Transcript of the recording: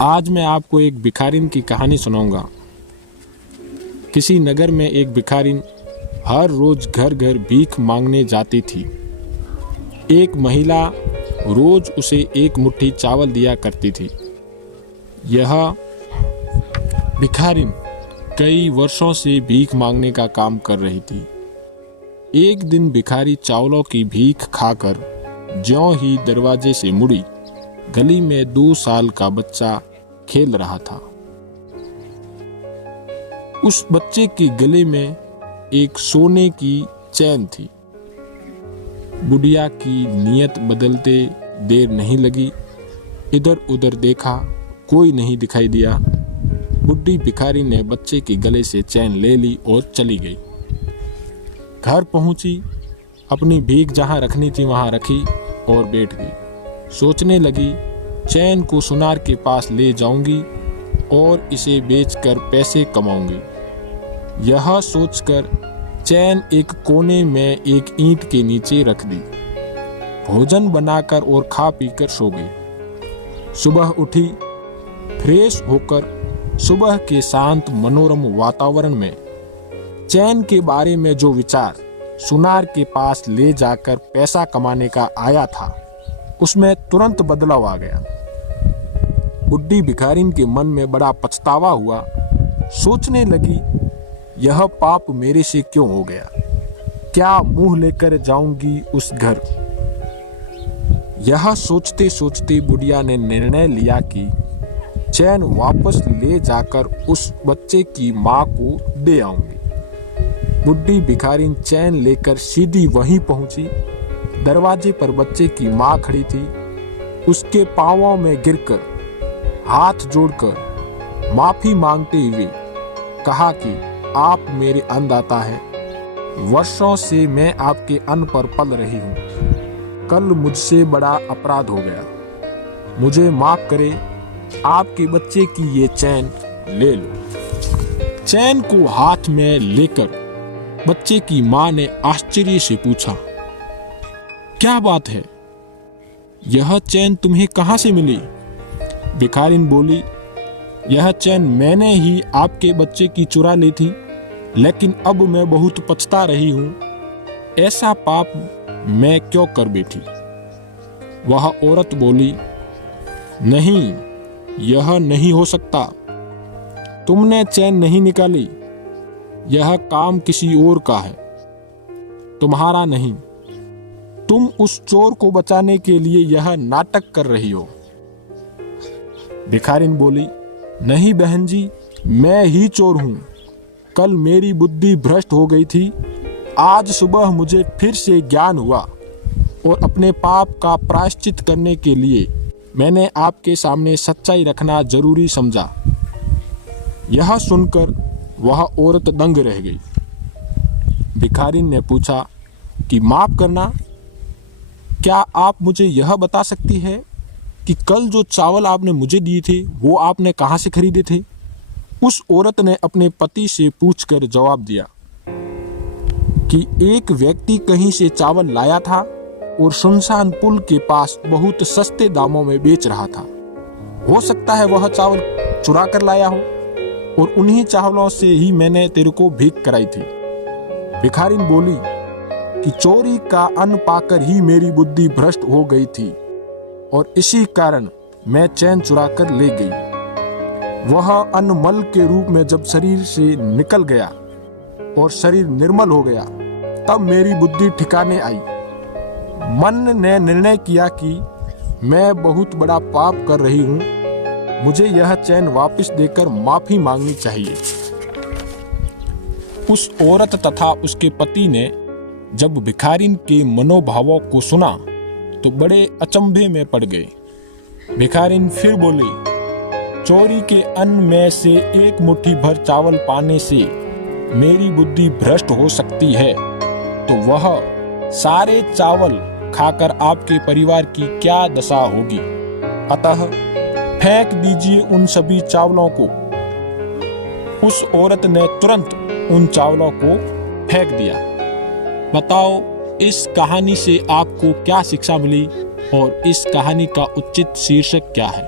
आज मैं आपको एक भिखारिन की कहानी सुनाऊंगा। किसी नगर में एक भिखारिन हर रोज घर घर भीख मांगने जाती थी। एक महिला रोज उसे एक मुट्ठी चावल दिया करती थी। यह भिखारिन कई वर्षों से भीख मांगने का काम कर रही थी। एक दिन भिखारी चावलों की भीख खाकर ज्यों ही दरवाजे से मुड़ी, गली में 2 साल का बच्चा खेल रहा था। उस बच्चे के गले में एक सोने की चैन थी। बुढ़िया की नीयत बदलते देर नहीं लगी। इधर उधर देखा, कोई नहीं दिखाई दिया। बुढ़ी भिखारी ने बच्चे के गले से चैन ले ली और चली गई। घर पहुंची, अपनी भीख जहां रखनी थी वहां रखी और बैठ गई। सोचने लगी, चैन को सुनार के पास ले जाऊंगी और इसे बेचकर पैसे कमाऊंगी। यह सोचकर चैन एक कोने में एक ईंट के नीचे रख दी। भोजन बनाकर और खा पीकर सो गई। सुबह उठी, फ्रेश होकर सुबह के शांत मनोरम वातावरण में चैन के बारे में जो विचार सुनार के पास ले जाकर पैसा कमाने का आया था, उसमें तुरंत बदलाव आ गया। बुढ़ी भिखारिन के मन में बड़ा पछतावा हुआ। सोचने लगी, यह पाप मेरे से क्यों हो गया? क्या मुंह लेकर जाऊंगी उस घर? यह सोचते सोचते बुढ़िया ने निर्णय लिया कि चैन वापस ले जाकर उस बच्चे की माँ को दे आऊंगी। बुढ़ी भिखारिन चैन लेकर सीधी वहीं पहुंची। दरवाजे पर बच्चे की माँ खड़ी थी। उसके पांवों में गिरकर, हाथ जोड़कर माफी मांगते हुए कहा कि आप मेरे अन्नदाता हैं। वर्षों से मैं आपके अन्न पर पल रही हूँ। कल मुझसे बड़ा अपराध हो गया। मुझे माफ करें। आपके बच्चे की ये चैन ले लो। चैन को हाथ में लेकर बच्चे की माँ ने आश्चर्य से पूछा, क्या बात है? यह चैन तुम्हें कहाँ से मिली? भिखारिन बोली, यह चैन मैंने ही आपके बच्चे की चुरा ली थी, लेकिन अब मैं बहुत पछता रही हूँ। ऐसा पाप मैं क्यों कर बैठी? वह औरत बोली, नहीं, यह नहीं हो सकता। तुमने चैन नहीं निकाली। यह काम किसी और का है, तुम्हारा नहीं। तुम उस चोर को बचाने के लिए यह नाटक कर रही हो। भिखारिन बोली, नहीं बहन जी, मैं ही चोर हूं। कल मेरी बुद्धि भ्रष्ट हो गई थी। आज सुबह मुझे फिर से ज्ञान हुआ और अपने पाप का प्रायश्चित करने के लिए मैंने आपके सामने सच्चाई रखना जरूरी समझा। यह सुनकर वह औरत दंग रह गई। भिखारिन ने पूछा कि माफ करना, क्या आप मुझे यह बता सकती है कि कल जो चावल आपने मुझे दिए थे वो आपने कहाँ से खरीदे थे? उस औरत ने अपने पति से पूछकर जवाब दिया कि एक व्यक्ति कहीं से चावल लाया था और सुनसान पुल के पास बहुत सस्ते दामों में बेच रहा था। हो सकता है वह चावल चुरा कर लाया हो और उन्हीं चावलों से ही मैंने तेरे को भीख कराई थी। भिखारिन बोली कि चोरी का अन्न पाकर ही मेरी बुद्धि भ्रष्ट हो गई थी और इसी कारण मैं चैन चुरा कर ले गई। वह अन्न मल के रूप में जब शरीर से निकल गया और शरीर निर्मल हो गया, तब मेरी बुद्धि ठिकाने आई। मन ने निर्णय किया कि मैं बहुत बड़ा पाप कर रही हूँ। मुझे यह चैन वापस देकर माफी मांगनी चाहिए। उस औरत तथा उसके पति ने जब भिखारिन के मनोभावों को सुना तो बड़े अचंभे में पड़ गए। भिखारिन फिर बोली, चोरी के अन्न में से एक मुट्ठी भर चावल पाने से मेरी बुद्धि भ्रष्ट हो सकती है, तो वह सारे चावल खाकर आपके परिवार की क्या दशा होगी? अतः फेंक दीजिए उन सभी चावलों को। उस औरत ने तुरंत उन चावलों को फेंक दिया। बताओ, इस कहानी से आपको क्या शिक्षा मिली और इस कहानी का उचित शीर्षक क्या है?